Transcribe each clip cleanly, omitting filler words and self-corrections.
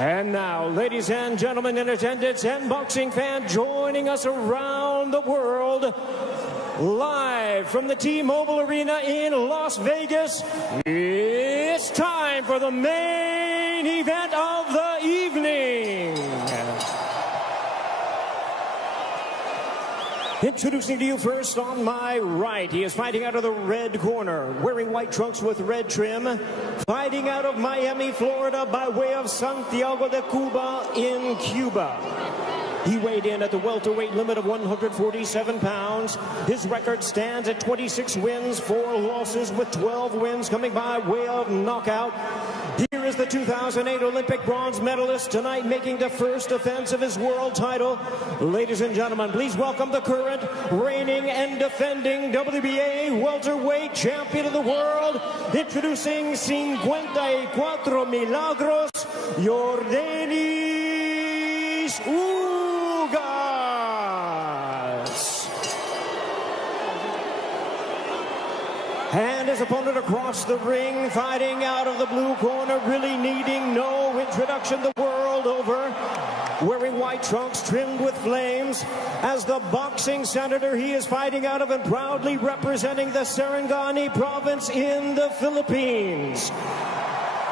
And now, ladies and gentlemen in attendance and boxing fans joining us around the world, live from the T-Mobile Arena in Las Vegas, it's time for the main event of the evening. Introducing to you first on my right, he is fighting out of the red corner, wearing white trunks with red trim, fighting out of Miami, Florida by way of Santiago de Cuba in Cuba. He weighed in at the welterweight limit of 147 pounds. His record stands at 26 wins, 4 losses, with 12 wins coming by way of knockout. Here is the 2008 Olympic bronze medalist tonight, making the first defense of his world title. Ladies and gentlemen, please welcome the current, reigning and defending WBA welterweight champion of the world, introducing 54 Milagros, Yordenis Ugas. And his opponent across the ring, fighting out of the blue corner, really needing no introduction the world over, wearing white trunks trimmed with flames. As the boxing senator, he is fighting out of and proudly representing the Sarangani province in the Philippines.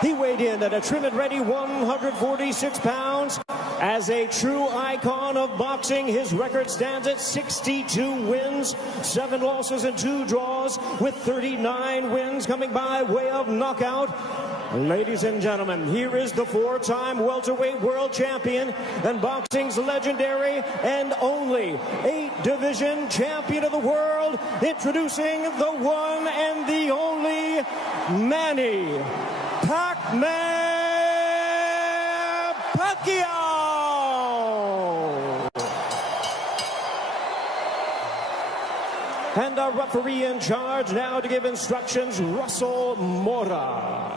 He weighed in at a trim and ready 146 pounds. As a true icon of boxing, his record stands at 62 wins, 7 losses and 2 draws, with 39 wins coming by way of knockout. Ladies and gentlemen, here is the 4-time welterweight world champion and boxing's legendary and only 8-division champion of the world, introducing the one and the only Manny Pacquiao. And our referee in charge now to give instructions, Russell Mora.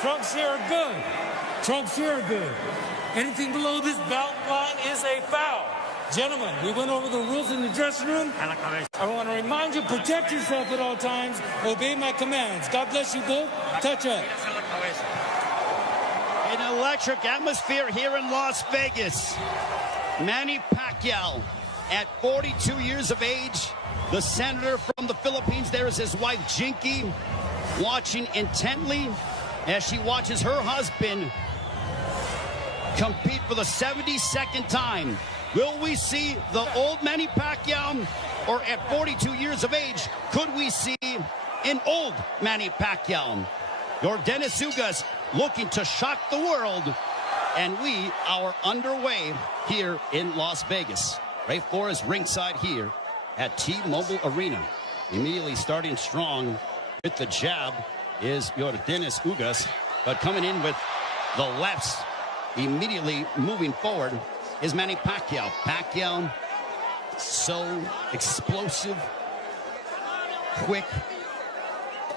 Trunks here are good. Trunks here are good. Anything below this belt line is a foul. Gentlemen, we went over the rules in the dressing room. I want to remind you, protect yourself at all times. Obey my commands. God bless you both. Touch up. An electric atmosphere here in Las Vegas. Manny Pacquiao, at 42 years of age, the senator from the Philippines. There is his wife, Jinky, watching intently as she watches her husband compete for the 72nd time. Will we see the old Manny Pacquiao, or at 42 years of age, could we see an old Manny Pacquiao? Yordenis Ugas looking to shock the world, and we are underway here in Las Vegas. Ray Flores ringside here at T-Mobile Arena. Immediately starting strong with the jab is Yordenis Ugas, but coming in with the lefts, immediately moving forward is Manny Pacquiao. Pacquiao, so explosive, quick,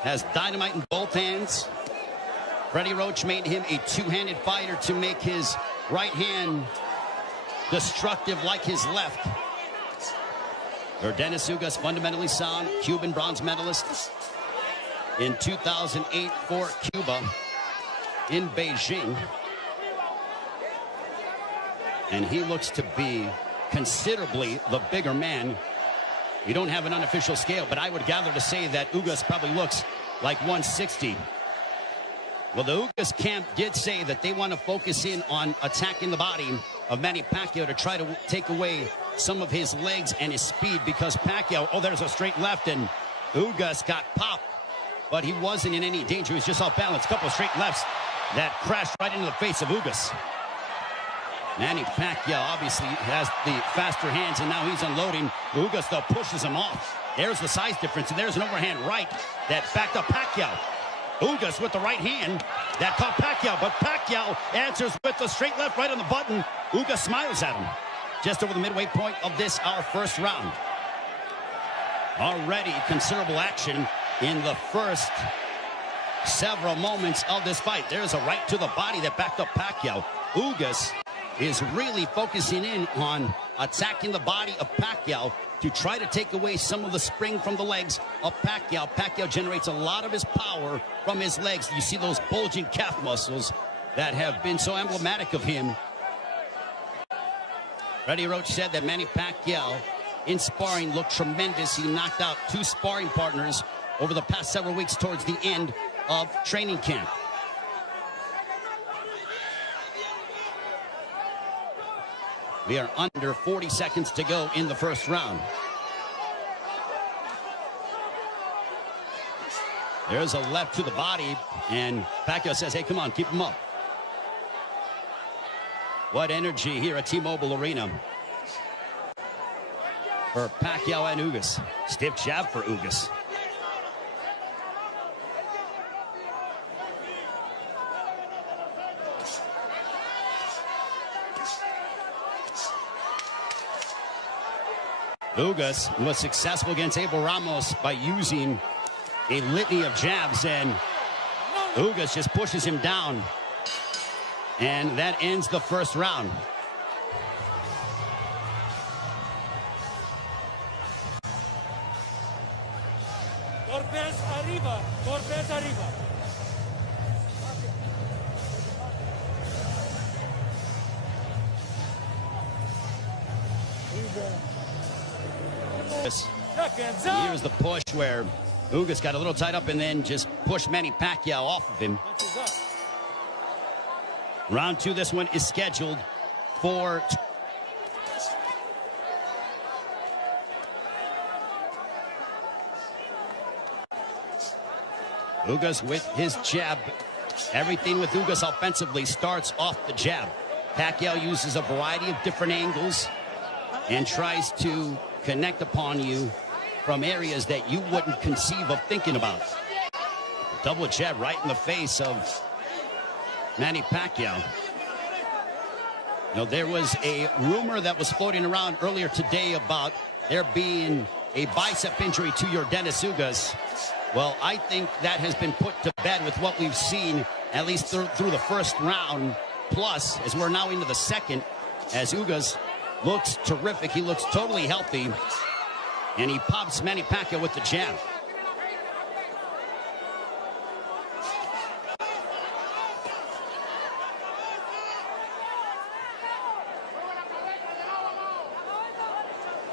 has dynamite in both hands. Freddie Roach made him a two-handed fighter to make his right hand destructive like his left. Yordenis Ugas, fundamentally sound, Cuban bronze medalist in 2008 for Cuba in Beijing. And he looks to be considerably the bigger man. We don't have an unofficial scale, but I would gather to say that Ugas probably looks like 160. Well, the Ugas camp did say that they want to focus in on attacking the body of Manny Pacquiao to try to take away some of his legs and his speed, because Pacquiao, oh, there's a straight left, and Ugas got popped, but he wasn't in any danger. He was just off balance. Couple of straight lefts that crashed right into the face of Ugas. Manny Pacquiao obviously has the faster hands, and now he's unloading. Ugas, though, pushes him off. There's the size difference, and there's an overhand right that backed up Pacquiao. Ugas with the right hand that caught Pacquiao, but Pacquiao answers with the straight left right on the button. Ugas smiles at him. Just over the midway point of this, our first round. Already considerable action in the first several moments of this fight. There's a right to the body that backed up Pacquiao. Ugas is really focusing in on attacking the body of Pacquiao to try to take away some of the spring from the legs of Pacquiao. Pacquiao generates a lot of his power from his legs. You see those bulging calf muscles that have been so emblematic of him. Freddie Roach said that Manny Pacquiao in sparring looked tremendous. He knocked out 2 sparring partners over the past several weeks towards the end of training camp. We are under 40 seconds to go in the first round. There's a left to the body, and Pacquiao says, hey, come on, keep him up. What energy here at T-Mobile Arena for Pacquiao and Ugas. Stiff jab for Ugas. Ugas was successful against Abel Ramos by using a litany of jabs, and Ugas just pushes him down. And that ends the first round. Golpes arriba, golpes arriba. Here's the push where Ugas got a little tied up and then just pushed Manny Pacquiao off of him. Round 2, this one is scheduled for... Ugas with his jab. Everything with Ugas offensively starts off the jab. Pacquiao uses a variety of different angles and tries to connect upon you from areas that you wouldn't conceive of thinking about. Double jab right in the face of Manny Pacquiao. You know, there was a rumor that was floating around earlier today about there being a bicep injury to your Dennis Ugas. Well, I think that has been put to bed with what we've seen, at least through the first round. Plus, as we're now into the second, as Ugas looks terrific. He looks totally healthy. And he pops Manny Pacquiao with the jab.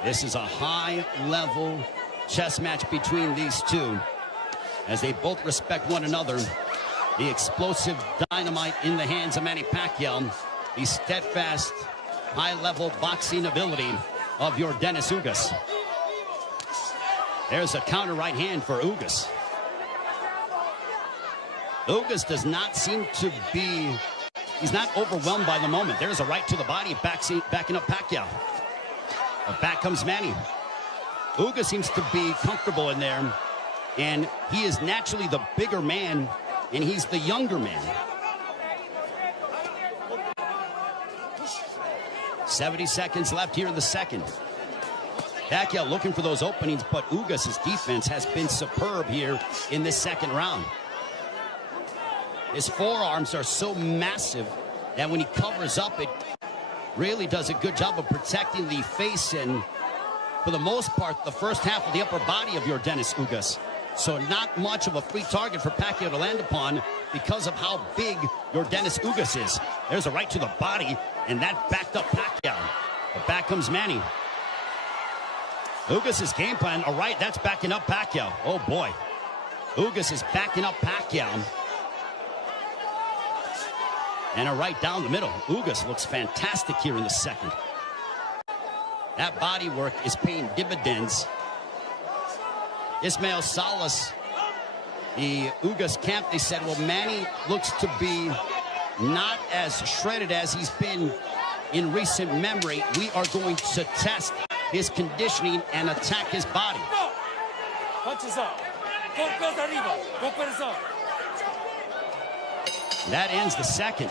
This is a high-level chess match between these two, as they both respect one another. The explosive dynamite in the hands of Manny Pacquiao, the steadfast, high-level boxing ability of your Dennis Ugas. There's a counter right hand for Ugas. Ugas does not seem to be, he's not overwhelmed by the moment. There's a right to the body, backing up Pacquiao. But back comes Manny. Ugas seems to be comfortable in there, and he is naturally the bigger man, and he's the younger man. 70 seconds left here in the second. Pacquiao looking for those openings, but Ugas' defense has been superb here in this second round. His forearms are so massive that when he covers up, it really does a good job of protecting the face and, for the most part, the first half of the upper body of your Dennis Ugas. So not much of a free target for Pacquiao to land upon because of how big your Dennis Ugas is. There's a right to the body, and that backed up Pacquiao. But back comes Manny. Ugas' game plan, all right, that's backing up Pacquiao. Oh, boy. Ugas is backing up Pacquiao. And a right down the middle. Ugas looks fantastic here in the second. That body work is paying dividends. Ismael Salas, the Ugas camp, they said, well, Manny looks to be not as shredded as he's been in recent memory. We are going to test his conditioning and attack his body. Punches up. Golpes arriba. Golpes up. That ends the second.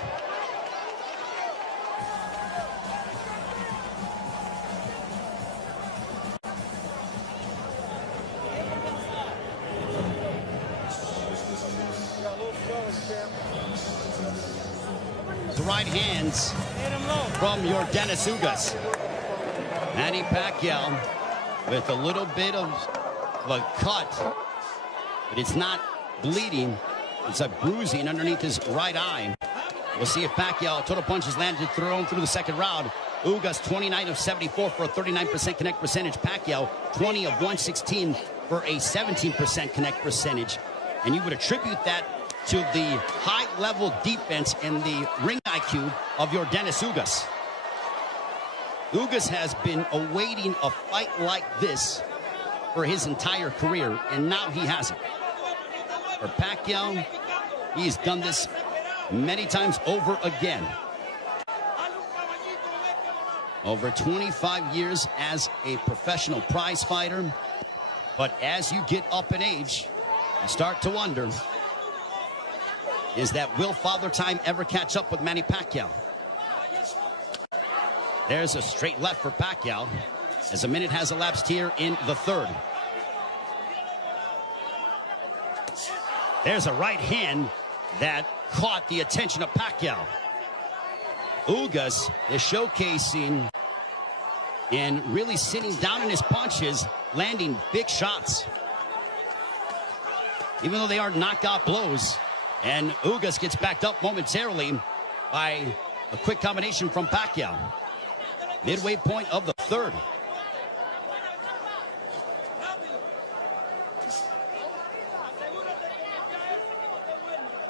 The right hands. Hit him low. from your Dennis Ugas. Manny Pacquiao with a little bit of a cut, but it's not bleeding. It's a bruising underneath his right eye. We'll see if Pacquiao, total punches landed, thrown through the second round. Ugas 29 of 74 for a 39% connect percentage. Pacquiao 20 of 116 for a 17% connect percentage. And you would attribute that to the high-level defense and the ring IQ of your Dennis Ugas. Ugas has been awaiting a fight like this for his entire career, and now he has it. For Pacquiao, he's done this many times over again. Over 25 years as a professional prize fighter. But as you get up in age, you start to wonder, is that will Father Time ever catch up with Manny Pacquiao? There's a straight left for Pacquiao as a minute has elapsed here in the third. There's a right hand that caught the attention of Pacquiao. Ugas is showcasing and really sitting down in his punches, landing big shots. Even though they are knockout blows. And Ugas gets backed up momentarily by a quick combination from Pacquiao. Midway point of the third.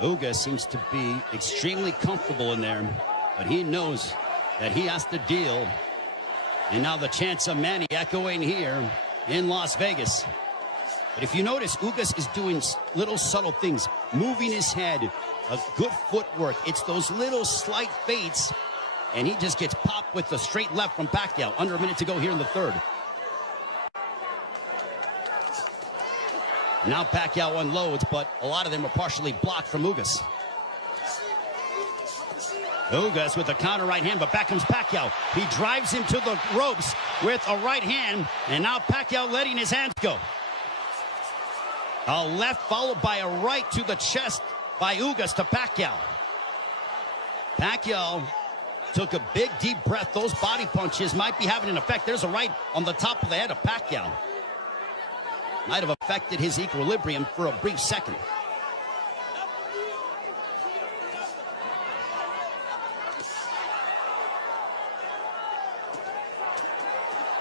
Ugas seems to be extremely comfortable in there, but he knows that he has to deal. And now the chants of Manny echoing here in Las Vegas. But if you notice, Ugas is doing little subtle things, moving his head, a good footwork. It's those little slight feints, and he just gets popped with the straight left from Pacquiao. Under a minute to go here in the third. Now Pacquiao unloads, but a lot of them are partially blocked from Ugas. Ugas with a counter right hand, but back comes Pacquiao. He drives him to the ropes with a right hand, and now Pacquiao letting his hands go. A left followed by a right to the chest by Ugas to Pacquiao. Pacquiao took a big deep breath. Those body punches might be having an effect. There's a right on the top of the head of Pacquiao. Might have affected his equilibrium for a brief second.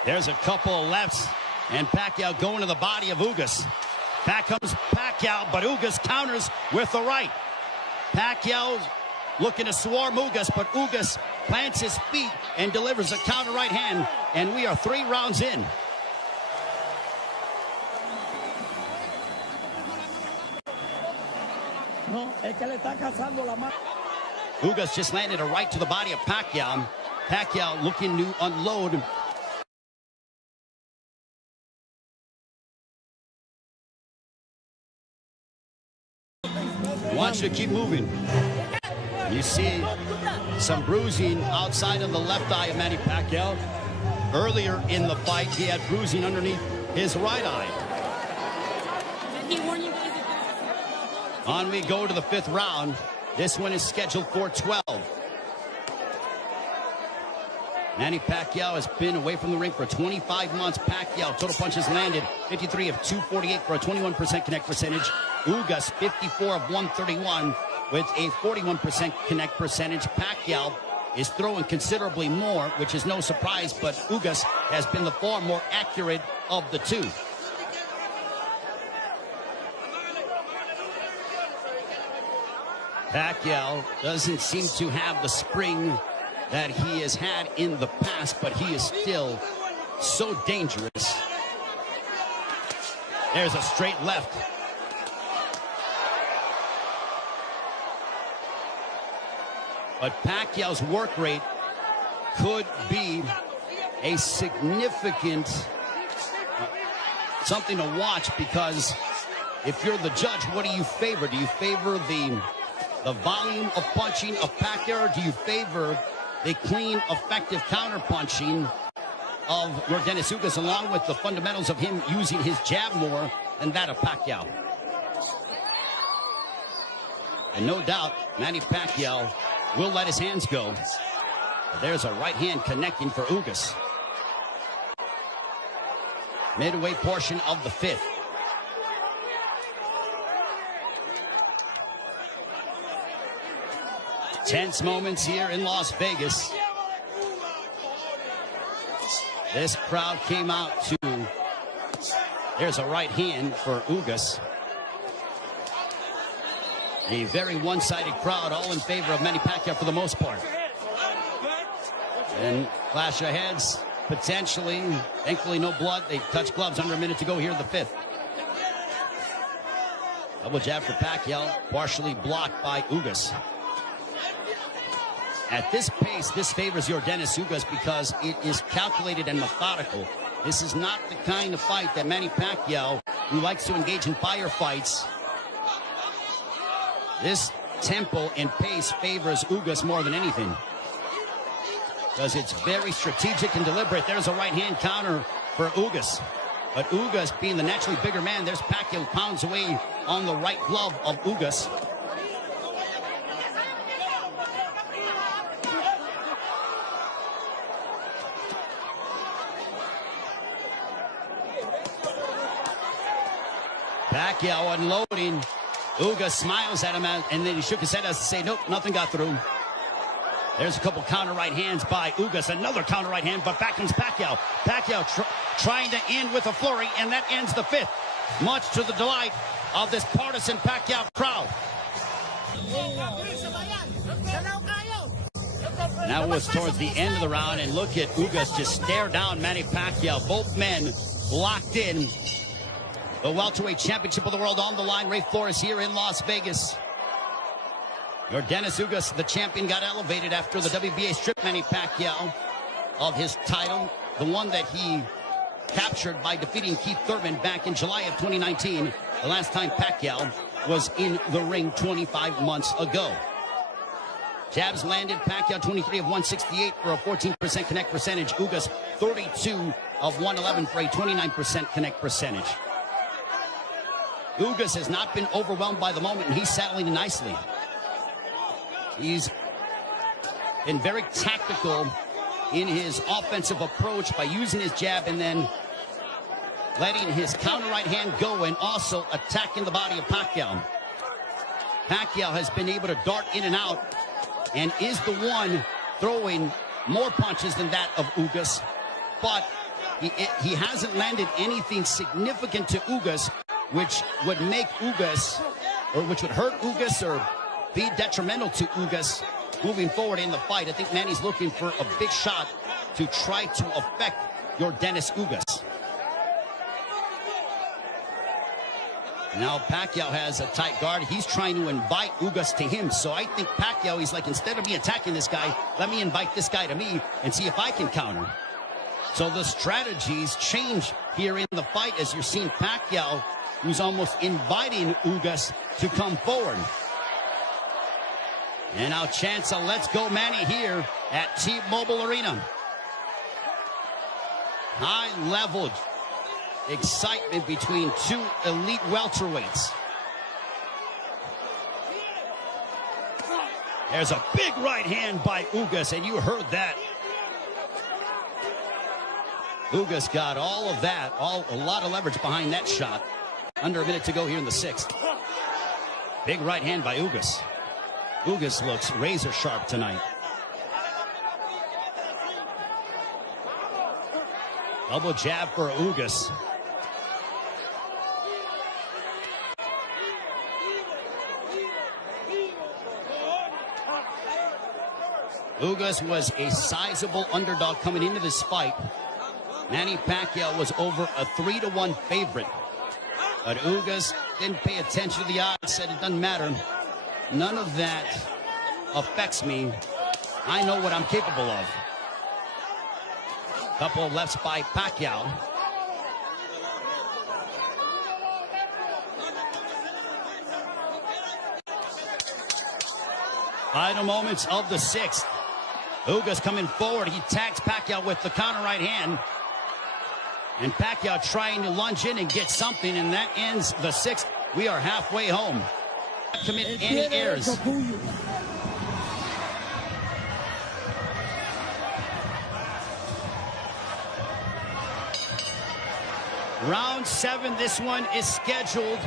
There's a couple of lefts, and Pacquiao going to the body of Ugas. Back comes Pacquiao, but Ugas counters with the right. Pacquiao looking to swarm Ugas, but Ugas plants his feet and delivers a counter right hand, and we are 3 rounds in. Ugas just landed a right to the body of Pacquiao. Pacquiao looking to unload. Wants you to keep moving. You see some bruising outside of the left eye of Manny Pacquiao. Earlier in the fight, he had bruising underneath his right eye. On we go to the 5th round. This one is scheduled for 12. Manny Pacquiao has been away from the ring for 25 months. Pacquiao, total punches landed 53 of 248 for a 21% connect percentage. Ugas, 54 of 131 with a 41% connect percentage. Pacquiao is throwing considerably more, which is no surprise, but Ugas has been the far more accurate of the two. Pacquiao doesn't seem to have the spring that he has had in the past, but he is still so dangerous. There's a straight left. But Pacquiao's work rate could be a significant something to watch, because if you're the judge, what do you favor? Do you favor the volume of punching of Pacquiao, or do you favor the clean, effective counter-punching of your Dennis Ugas, along with the fundamentals of him using his jab more than that of Pacquiao? And no doubt, Manny Pacquiao will let his hands go. There's a right hand connecting for Ugas. Midway portion of the fifth. Tense moments here in Las Vegas. This crowd came out to... There's a right hand for Ugas. A very one-sided crowd, all in favor of Manny Pacquiao for the most part. And clash of heads, potentially. Thankfully, no blood. They touch gloves under a minute to go here in the fifth. Double jab for Pacquiao, partially blocked by Ugas. At this pace, this favors Yordenis Ugas because it is calculated and methodical. This is not the kind of fight that Manny Pacquiao, who likes to engage in firefights. This tempo and pace favors Ugas more than anything, because it's very strategic and deliberate. There's a right-hand counter for Ugas. But Ugas, being the naturally bigger man, there's Pacquiao pounds away on the right glove of Ugas. Pacquiao unloading. Ugas smiles at him, and then he shook his head as to say, nope, nothing got through. There's a couple counter right hands by Ugas. Another counter right hand, but back comes Pacquiao. Pacquiao trying to end with a flurry, and that ends the fifth. Much to the delight of this partisan Pacquiao crowd. Now it was towards the end of the round, and look at Ugas just stare down Manny Pacquiao. Both men locked in. The welterweight championship of the world on the line. Ray Flores here in Las Vegas. Yordenis Ugas, the champion, got elevated after the WBA stripped Manny Pacquiao of his title, the one that he captured by defeating Keith Thurman back in July of 2019, the last time Pacquiao was in the ring 25 months ago. Jabs landed. Pacquiao 23 of 168 for a 14% connect percentage. Ugas 32 of 111 for a 29% connect percentage. Ugas has not been overwhelmed by the moment, and he's settling in nicely. He's been very tactical in his offensive approach by using his jab and then letting his counter right hand go and also attacking the body of Pacquiao. Pacquiao has been able to dart in and out and is the one throwing more punches than that of Ugas, but he hasn't landed anything significant to Ugas, which would make Ugas, or which would hurt Ugas or be detrimental to Ugas moving forward in the fight. I think Manny's looking for a big shot to try to affect Yordenis Ugas. Now Pacquiao has a tight guard. He's trying to invite Ugas to him. So I think Pacquiao, he's like, instead of me attacking this guy, let me invite this guy to me and see if I can counter. So the strategies change here in the fight as you're seeing Pacquiao, who's almost inviting Ugas to come forward. And now chance a let's go Manny here at T-Mobile Arena. High-level excitement between two elite welterweights. There's a big right hand by Ugas, and you heard that. Ugas got all of that, a lot of leverage behind that shot. Under a minute to go here in the sixth. Big right hand by Ugas. Ugas looks razor sharp tonight. Double jab for Ugas. Ugas was a sizable underdog coming into this fight. Manny Pacquiao was over a 3-1 favorite. But Ugas didn't pay attention to the odds, said it doesn't matter. None of that affects me. I know what I'm capable of. Couple of lefts by Pacquiao. Final moments of the sixth. Ugas coming forward. He tags Pacquiao with the counter right hand. And Pacquiao trying to lunge in and get something, and that ends the sixth. We are halfway home. Not commit any errors. Round 7, this one is scheduled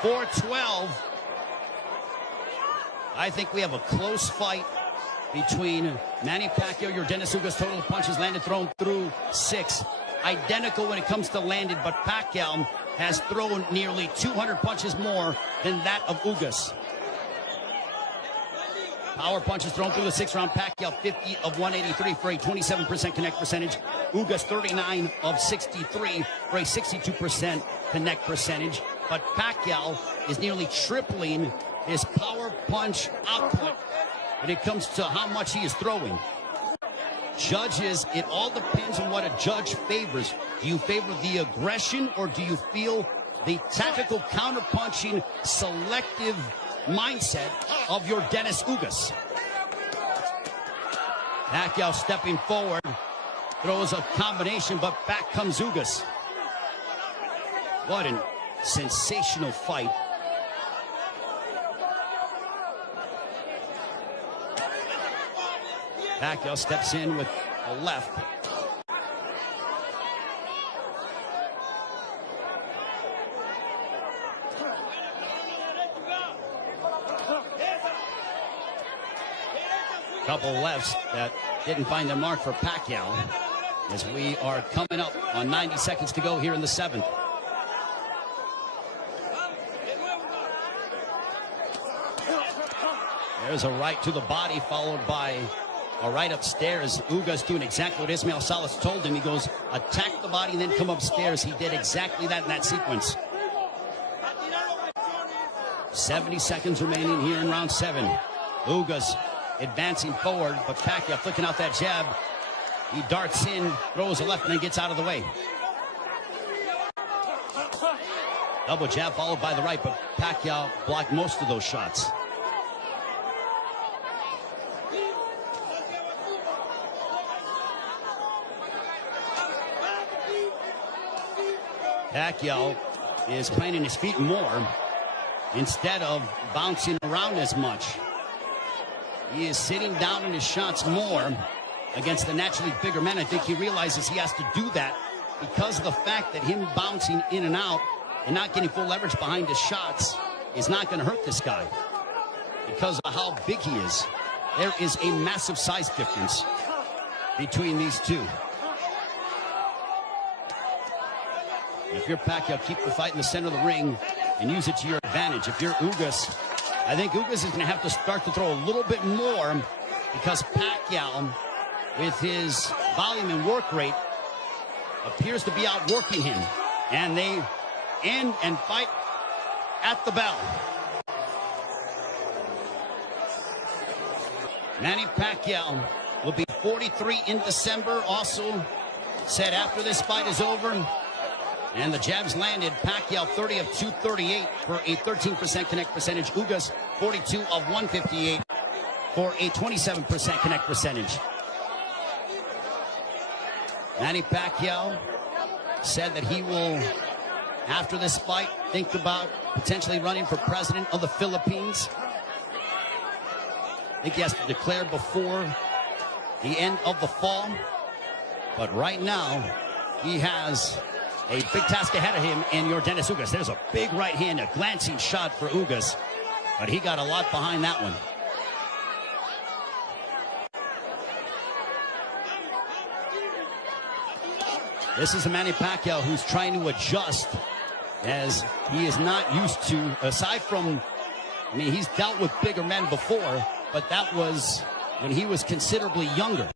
for 12. I think we have a close fight between Manny Pacquiao, your Dennis Ugas, total punches landed, thrown through 6. Identical when it comes to landed, but Pacquiao has thrown nearly 200 punches more than that of Ugas. Power punches thrown through the 6th round. Pacquiao 50 of 183 for a 27% connect percentage. Ugas 39 of 63 for a 62% connect percentage. But Pacquiao is nearly tripling his power punch output when it comes to how much he is throwing. Judges, it all depends on what a judge favors. Do you favor the aggression, or do you feel the tactical counterpunching, selective mindset of your Dennis Ugas? Pacquiao stepping forward, throws a combination, but back comes Ugas. What a sensational fight. Pacquiao steps in with a left. Couple lefts that didn't find their mark for Pacquiao, as we are coming up on 90 seconds to go here in the 7th. There's a right to the body, followed by a right upstairs. Ugas doing exactly what Ismael Salas told him. He goes, attack the body and then come upstairs. He did exactly that in that sequence. 70 seconds remaining here in round 7. Ugas advancing forward, but Pacquiao flicking out that jab. He darts in, throws a left, and then gets out of the way. Double jab followed by the right, but Pacquiao blocked most of those shots. Pacquiao is planting his feet more instead of bouncing around as much. He is sitting down in his shots more against the naturally bigger men. I think he realizes he has to do that because of the fact that him bouncing in and out and not getting full leverage behind his shots is not going to hurt this guy because of how big he is. There is a massive size difference between these two. If you're Pacquiao, keep the fight in the center of the ring and use it to your advantage. If you're Ugas, I think Ugas is going to have to start to throw a little bit more because Pacquiao, with his volume and work rate, appears to be outworking him. And they end and fight at the bell. Manny Pacquiao will be 43 in December. Also said after this fight is over, and the jabs landed, Pacquiao 30 of 238 for a 13% connect percentage. Ugas 42 of 158 for a 27% connect percentage. Manny Pacquiao said that he will, after this fight, think about potentially running for president of the Philippines. I think he has to declare before the end of the fall. But right now, he has a big task ahead of him in your Dennis Ugas. There's a big right hand, a glancing shot for Ugas, but he got a lot behind that one. This is a Manny Pacquiao who's trying to adjust, as he is not used to, aside from, I mean, he's dealt with bigger men before, but that was when he was considerably younger.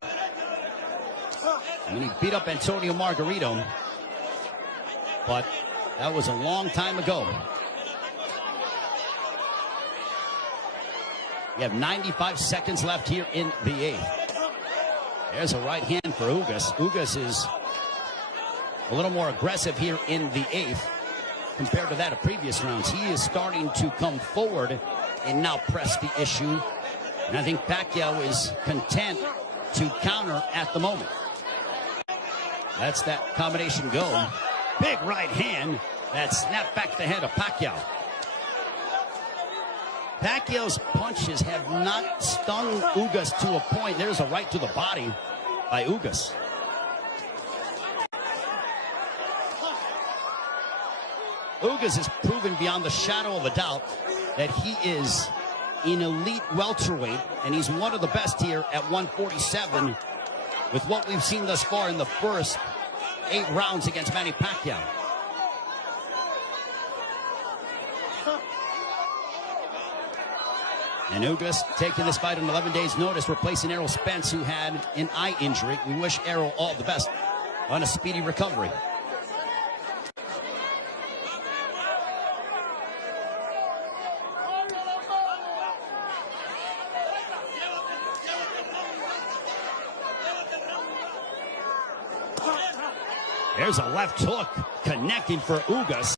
When he beat up Antonio Margarito. But that was a long time ago. You have 95 seconds left here in the 8th. There's a right hand for Ugas. Ugas is a little more aggressive here in the 8th compared to that of previous rounds. He is starting to come forward and now press the issue. And I think Pacquiao is content to counter at the moment. That's that combination go. Big right hand that snapped back the head of Pacquiao. Pacquiao's punches have not stung Ugas to a point. There's a right to the body by Ugas. Ugas has proven beyond the shadow of a doubt that he is an elite welterweight, and he's one of the best here at 147 with what we've seen thus far in the first 8 rounds against Manny Pacquiao. And Ugas taking this fight on 11 days' notice, replacing Errol Spence, who had an eye injury. We wish Errol all the best on a speedy recovery. There's a left hook connecting for Ugas.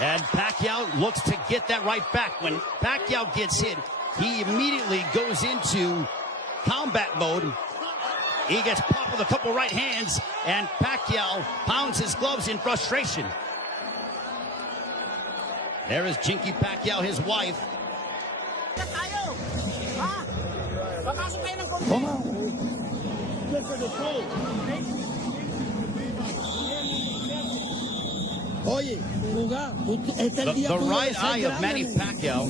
And Pacquiao looks to get that right back. When Pacquiao gets hit, he immediately goes into combat mode. He gets popped with a couple right hands, and Pacquiao pounds his gloves in frustration. There is Jinky Pacquiao, his wife. The right eye of Manny Pacquiao.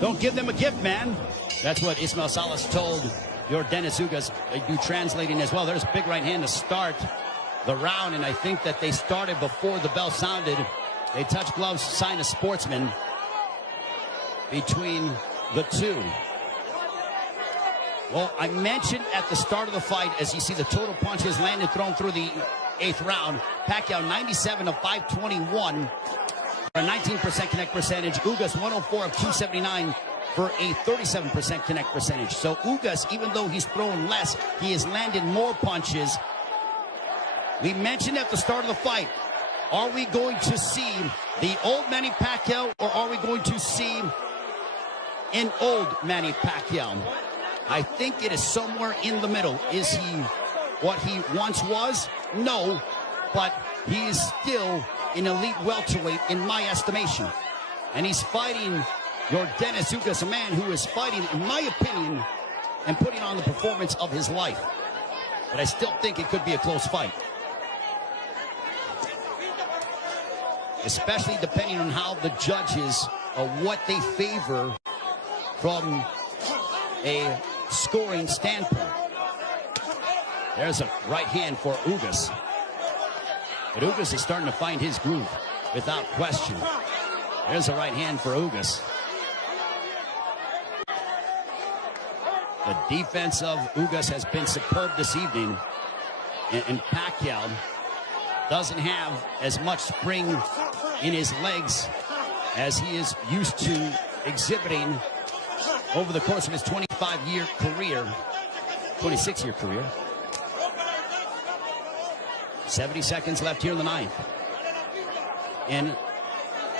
Don't give them a gift, man. That's what Ismael Salas told your Dennis Ugas. They do translating as well. There's a big right hand to start the round, and I think that they started before the bell sounded. They touched gloves, sign of sportsman between the two. Well, I mentioned at the start of the fight, as you see the total punches landed, thrown through the 8th round, Pacquiao 97 of 521 for a 19% connect percentage. Ugas 104 of 279 for a 37% connect percentage. So Ugas, even though he's thrown less, he has landed more punches. We mentioned at the start of the fight, are we going to see the old Manny Pacquiao, or are we going to see an old Manny Pacquiao? I think it is somewhere in the middle. Is he what he once was? No, but he is still an elite welterweight in my estimation. And he's fighting your Dennis Ugas, a man who is fighting, in my opinion, and putting on the performance of his life. But I still think it could be a close fight. Especially depending on how the judges, what they favor from a scoring standpoint. There's a right hand for Ugas. But Ugas is starting to find his groove, without question. There's a right hand for Ugas. The defense of Ugas has been superb this evening. And Pacquiao doesn't have as much spring in his legs as he is used to exhibiting over the course of his 25-year career, 26-year career. 70 seconds left here in the 9th. And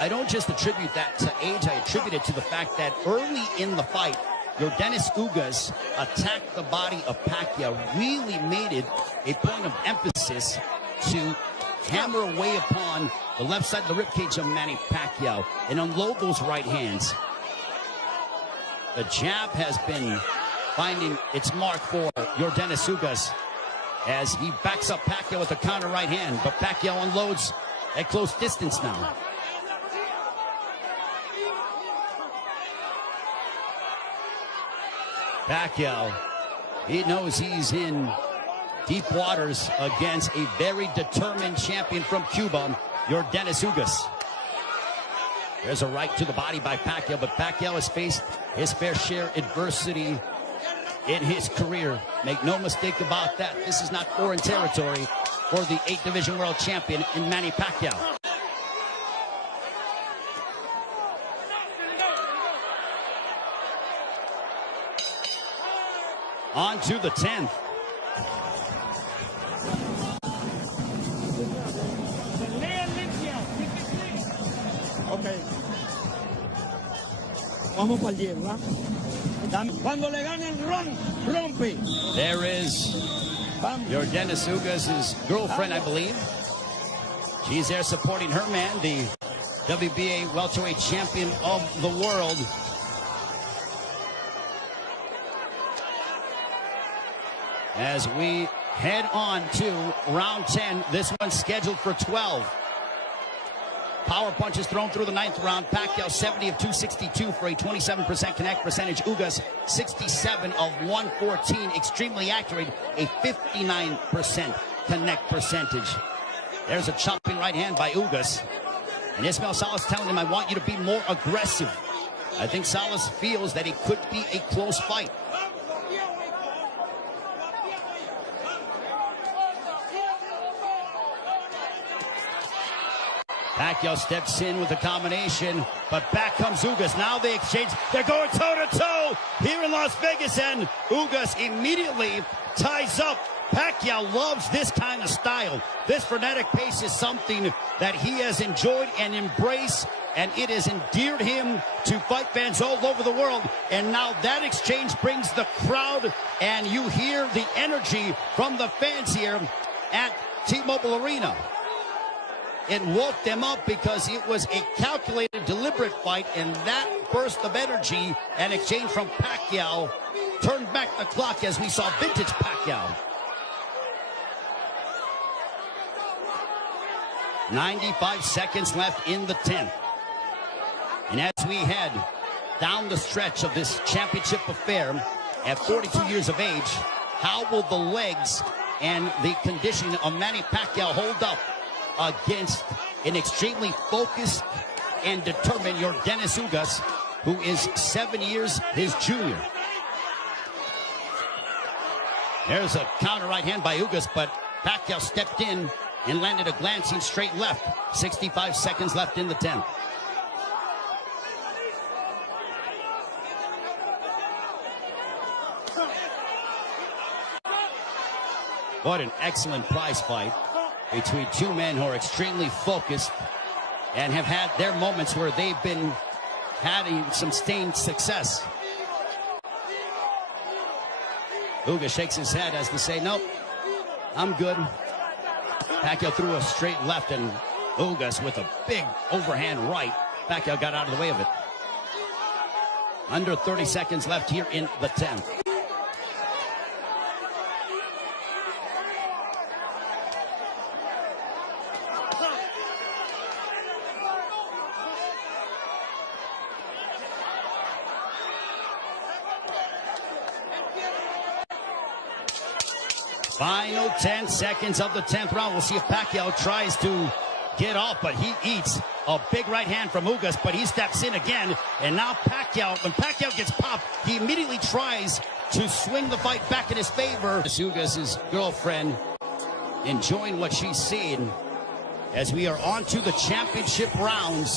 I don't just attribute that to age, I attribute it to the fact that early in the fight, your Dennis Ugas attacked the body of Pacquiao, really made it a point of emphasis to hammer away upon the left side of the ribcage of Manny Pacquiao and unload those right hands. The jab has been finding its mark for your Dennis Ugas as he backs up Pacquiao with a counter right hand, but Pacquiao unloads at close distance now. Pacquiao, he knows he's in deep waters against a very determined champion from Cuba, your Dennis Ugas. There's a right to the body by Pacquiao, but Pacquiao has faced his fair share of adversity in his career. Make no mistake about that. This is not foreign territory for the 8th Division World Champion in Manny Pacquiao. On to the 10th. Okay. Vamos para el 10, ¿verdad? Cuando le gane el ron, rompe. There is your Dennis Ugas' girlfriend, I believe. She's there supporting her man, the WBA welterweight champion of the world. as we head on to round 10. This one's scheduled for 12. Power punches thrown through the 9th round. Pacquiao 70 of 262 for a 27% connect percentage. Ugas 67 of 114. Extremely accurate, a 59% connect percentage. There's a chopping right hand by Ugas. And Ismael Salas telling him, I want you to be more aggressive. I think Salas feels that it could be a close fight. Pacquiao steps in with a combination, but back comes Ugas. Now they exchange. They're going toe-to-toe here in Las Vegas, and Ugas immediately ties up. Pacquiao loves this kind of style. This frenetic pace is something that he has enjoyed and embraced, and it has endeared him to fight fans all over the world. And now that exchange brings the crowd, and you hear the energy from the fans here at T-Mobile Arena. It woke them up because it was a calculated, deliberate fight, and that burst of energy and exchange from Pacquiao turned back the clock as we saw vintage Pacquiao. 95 seconds left in the 10th. And as we head down the stretch of this championship affair at 42 years of age, how will the legs and the conditioning of Manny Pacquiao hold up against an extremely focused and determined Yordenis Ugas, who is 7 years his junior? There's a counter right hand by Ugas, but Pacquiao stepped in and landed a glancing straight left. 65 seconds left in the 10th. What an excellent prize fight between two men who are extremely focused and have had their moments where they've been having some sustained success. Ugas shakes his head as to say, nope, I'm good. Pacquiao threw a straight left, and Ugas with a big overhand right. Pacquiao got out of the way of it. Under 30 seconds left here in the 10th. Final 10 seconds of the 10th round. We'll see if Pacquiao tries to get off, but he eats a big right hand from Ugas, but he steps in again. And now Pacquiao, when Pacquiao gets popped, he immediately tries to swing the fight back in his favor. Ugas' girlfriend enjoying what she's seen as we are on to the championship rounds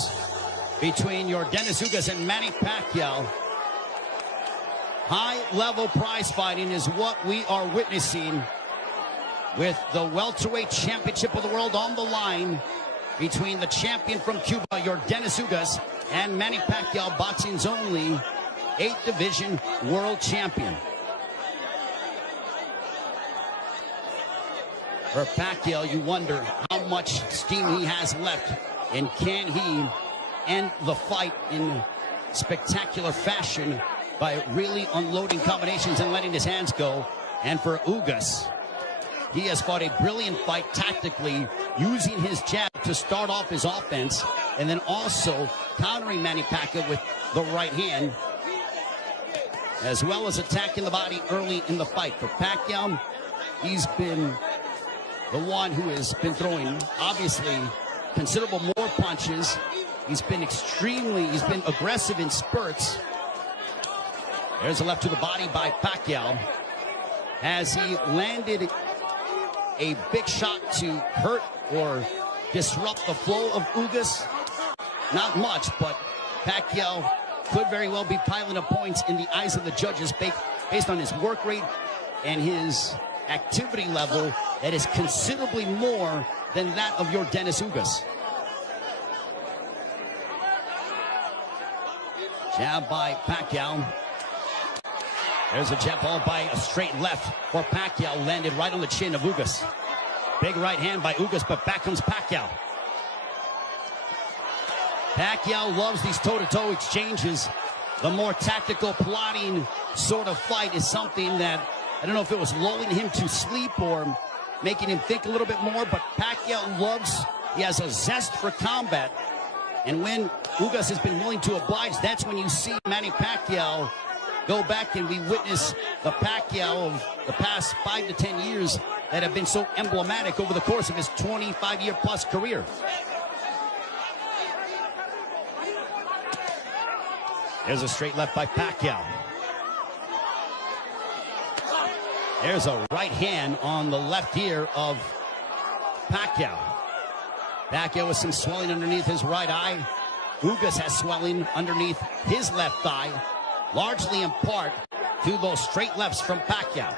between Yordenis Ugas and Manny Pacquiao. High-level prize fighting is what we are witnessing, with the welterweight championship of the world on the line between the champion from Cuba, Yordenis Ugas, and Manny Pacquiao, boxing's only 8th division world champion. For Pacquiao, you wonder how much steam he has left, and can he end the fight in spectacular fashion by really unloading combinations and letting his hands go. And for Ugas, he has fought a brilliant fight tactically, using his jab to start off his offense, and then also countering Manny Pacquiao with the right hand, as well as attacking the body early in the fight. For Pacquiao, he's been the one who has been throwing, obviously, considerable more punches. He's been aggressive in spurts. There's a left to the body by Pacquiao. Has he landed a big shot to hurt or disrupt the flow of Ugas? Not much, but Pacquiao could very well be piling up points in the eyes of the judges based on his work rate and his activity level that is considerably more than that of Yordenis Ugas. Jab by Pacquiao. There's a jab followed by a straight left for Pacquiao, landed right on the chin of Ugas. Big right hand by Ugas, but back comes Pacquiao. Pacquiao loves these toe-to-toe exchanges. The more tactical, plotting sort of fight is something that I don't know if it was lulling him to sleep or making him think a little bit more, but Pacquiao he has a zest for combat. And when Ugas has been willing to oblige, that's when you see Manny Pacquiao go back, and we witness the Pacquiao of the past 5 to 10 years that have been so emblematic over the course of his 25-year-plus career. There's a straight left by Pacquiao. There's a right hand on the left ear of Pacquiao. Pacquiao with some swelling underneath his right eye. Ugas has swelling underneath his left eye, largely in part to those straight lefts from Pacquiao.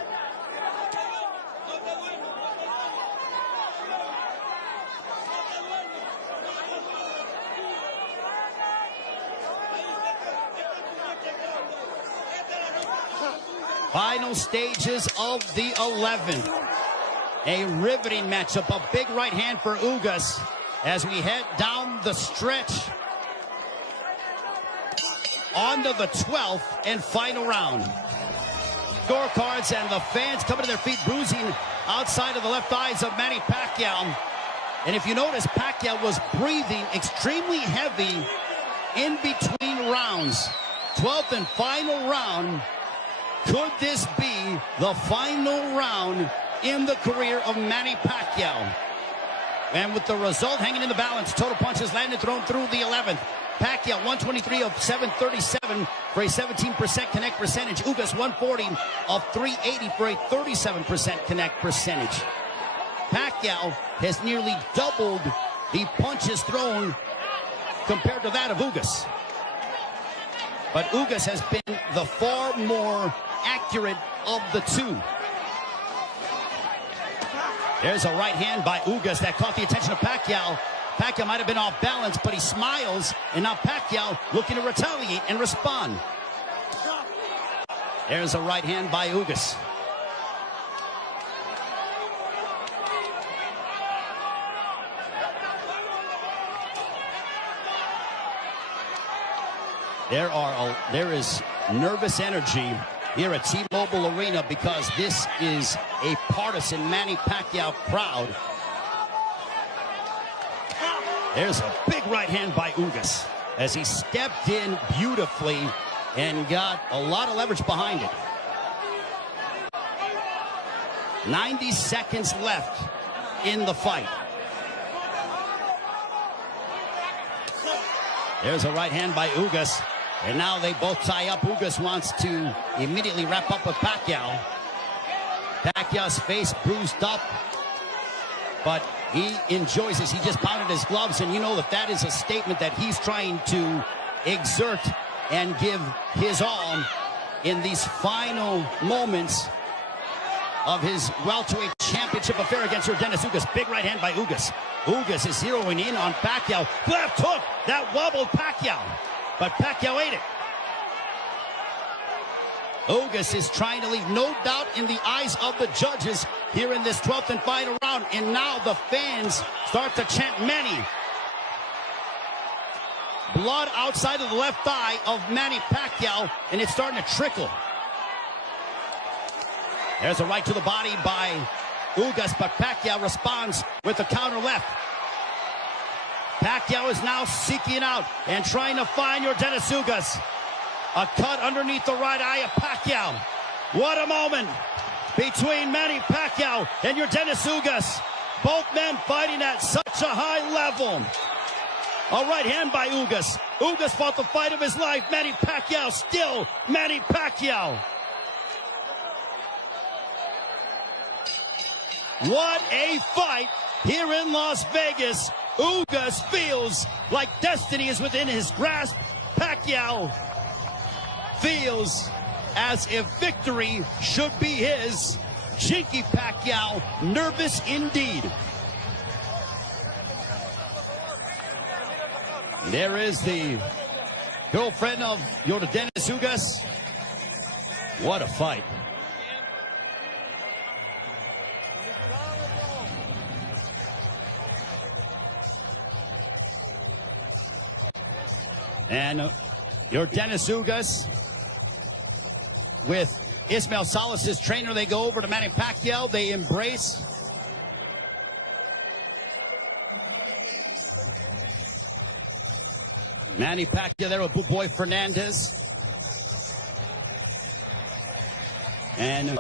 Final stages of the 11th. A riveting matchup, a big right hand for Ugas as we head down the stretch onto the 12th and final round. Scorecards and the fans coming to their feet, bruising outside of the left eyes of Manny Pacquiao. And if you notice, Pacquiao was breathing extremely heavy in between rounds. 12th and final round. Could this be the final round in the career of Manny Pacquiao? And with the result hanging in the balance, total punches landed thrown through the 11th. Pacquiao 123 of 737 for a 17% connect percentage. Ugas 140 of 380 for a 37% connect percentage. Pacquiao has nearly doubled the punches thrown compared to that of Ugas. But Ugas has been the far more accurate of the two. There's a right hand by Ugas that caught the attention of Pacquiao. Pacquiao might have been off balance, but he smiles, and now Pacquiao looking to retaliate and respond. There's a right hand by Ugas. There is nervous energy here at T-Mobile Arena because this is a partisan Manny Pacquiao crowd. There's a big right hand by Ugas as he stepped in beautifully and got a lot of leverage behind it. 90 seconds left in the fight. There's a right hand by Ugas. And now they both tie up. Ugas wants to immediately wrap up with Pacquiao. Pacquiao's face bruised up, but he enjoys this. He just pounded his gloves, and you know that is a statement that he's trying to exert and give his all in these final moments of his welterweight championship affair against Dennis Ugas. Big right hand by Ugas. Ugas is zeroing in on Pacquiao. Left hook that wobbled Pacquiao. But Pacquiao ate it. Ugas is trying to leave no doubt in the eyes of the judges here in this 12th and final round. And now the fans start to chant Manny. Blood outside of the left eye of Manny Pacquiao, and it's starting to trickle. There's a right to the body by Ugas, but Pacquiao responds with the counter left. Pacquiao is now seeking out and trying to find Dennis Ugas. A cut underneath the right eye of Pacquiao. What a moment between Manny Pacquiao and Dennis Ugas. Both men fighting at such a high level. A right hand by Ugas. Ugas fought the fight of his life. Manny Pacquiao still Manny Pacquiao. What a fight here in Las Vegas. Ugas feels like destiny is within his grasp. Pacquiao feels as if victory should be his. Jinky Pacquiao, nervous indeed. There is the girlfriend of Dennis Ugas. What a fight. And Dennis Ugas with Ismael Salas' trainer. They go over to Manny Pacquiao. They embrace. Manny Pacquiao there with Boy Fernandez. And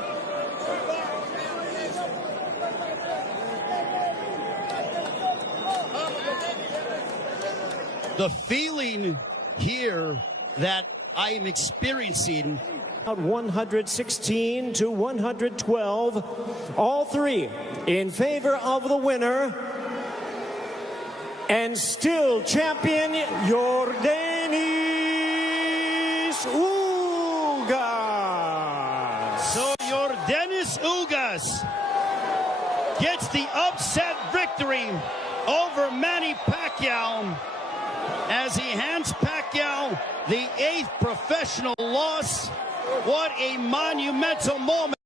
the feeling here that I am experiencing. 116 to 112, all three in favor of the winner and still champion Yordenis Ugas. So Yordenis Ugas gets the upset victory over Manny Pacquiao as he hands Pacquiao the 8th professional loss. What a monumental moment.